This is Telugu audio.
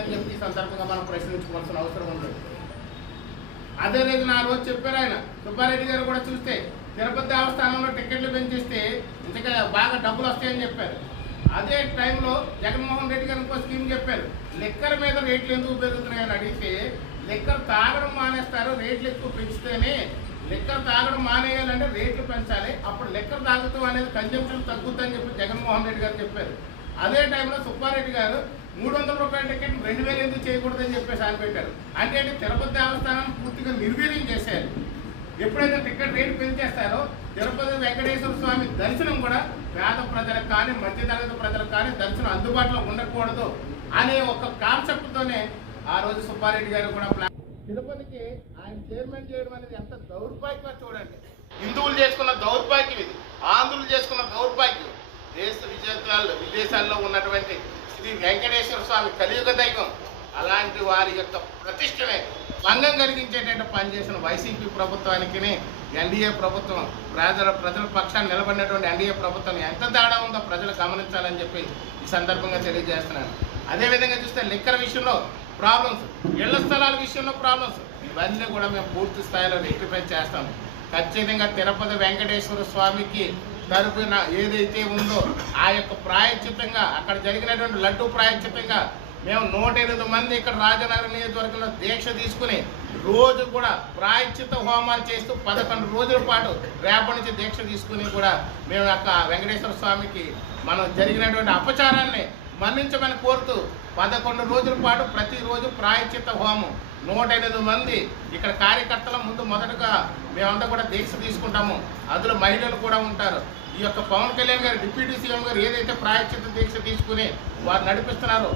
అని చెప్పి ఈ సందర్భంగా మనం ప్రశ్నించుకోవాల్సిన అవసరం ఉంది. అదే రోజున ఆ రోజు చెప్పారు ఆయన సుబ్బారెడ్డి గారు కూడా చూస్తే తిరుపతి దేవస్థానంలో టికెట్లు పెంచిస్తే ఇంతగా బాగా డబ్బులు వస్తాయని చెప్పారు. అదే టైంలో జగన్మోహన్ రెడ్డి గారు ఇంకో స్కీమ్ చెప్పారు. లిక్కర్ మీద రేట్లు ఎందుకు పెరుగుతున్నాయని అడిగితే లిక్కర్ తాగడం మానేస్తారు, రేట్లు ఎక్కువ పెంచితేనే. లిక్కర్ తాగడం మానేయాలంటే రేట్లు పెంచాలి, అప్పుడు లిక్కర్ తాగుతూ అనేది కన్జంప్షన్ తగ్గుతుందని చెప్పి జగన్మోహన్ రెడ్డి గారు చెప్పారు. అదే టైంలో సుబ్బారెడ్డి గారు 300 రూపాయల టికెట్ 2000 ఎందుకు చేయకూడదని చెప్పేసి ఆయన పెట్టారు. అంటే తిరుపతి దేవస్థానాన్ని పూర్తిగా నిర్వీర్యం చేశారు. ఎప్పుడైతే టికెట్ రేటు పెంచేస్తారో తిరుపతి వెంకటేశ్వర స్వామి దర్శనం కూడా పేద ప్రజలకు కానీ మధ్యతరగతి ప్రజలకు కానీ దర్శనం అందుబాటులో ఉండకూడదు అనే ఒక కాన్సెప్ట్తోనే ఆ రోజు సుబ్బారెడ్డి గారు కూడా తిరుపతికి ఆయన చైర్మన్ చేయడం అనేది ఎంత దౌర్భాగ్యం చూడండి. హిందువులు చేసుకున్న దౌర్భాగ్యం ఇది, ఆంధ్రులు చేసుకున్న దౌర్భాగ్యం. విదేశాల్లో ఉన్నటువంటి శ్రీ వెంకటేశ్వర స్వామి కలియుగ దైవం అలాంటి వారి యొక్క ప్రతిష్టనే భంగం కలిగించేటట్టు పనిచేసిన వైసీపీ ప్రభుత్వానికి ఎన్డీఏ ప్రభుత్వం ప్రజల పక్షాన్ని నిలబడినటువంటి ఎన్డీఏ ప్రభుత్వం ఎంత తేడా ఉందో ప్రజలు గమనించాలని చెప్పి ఈ సందర్భంగా తెలియజేస్తున్నాను. అదేవిధంగా చూస్తే లిక్కర్ విషయంలో ప్రాబ్లమ్స్, ఇళ్ల స్థలాల విషయంలో ప్రాబ్లమ్స్, ఇవన్నీ కూడా మేము పూర్తి స్థాయిలో రెక్టిఫై చేస్తాం. ఖచ్చితంగా తిరుపతి వెంకటేశ్వర స్వామికి తరపున ఏదైతే ఉందో ఆ యొక్క ప్రాయశ్చిత్తంగా అక్కడ జరిగినటువంటి లడ్డూ ప్రాయశ్చిత్తంగా మేము 108 మంది ఇక్కడ రాజనగరం నియోజకవర్గంలో దీక్ష తీసుకుని రోజు కూడా ప్రాయశ్చిత్త హోమాలు చేస్తూ 11 రోజుల పాటు రేపటి నుంచి దీక్ష తీసుకుని కూడా మేము యొక్క వెంకటేశ్వర స్వామికి మనం జరిగినటువంటి అపచారాన్ని మన్నించమని కోరుతూ 11 రోజుల పాటు ప్రతిరోజు ప్రాయశ్చిత్త హోమం 108 మంది ఇక్కడ కార్యకర్తల ముందు మొదటగా మేమంతా కూడా దీక్ష తీసుకుంటాము. అందులో మహిళలు కూడా ఉంటారు. ఈ యొక్క పవన్ కళ్యాణ్ గారు డిప్యూటీ సీఎం గారు ఏదైతే ప్రాయశ్చిత్త దీక్ష తీసుకుని వారు నడిపిస్తున్నారో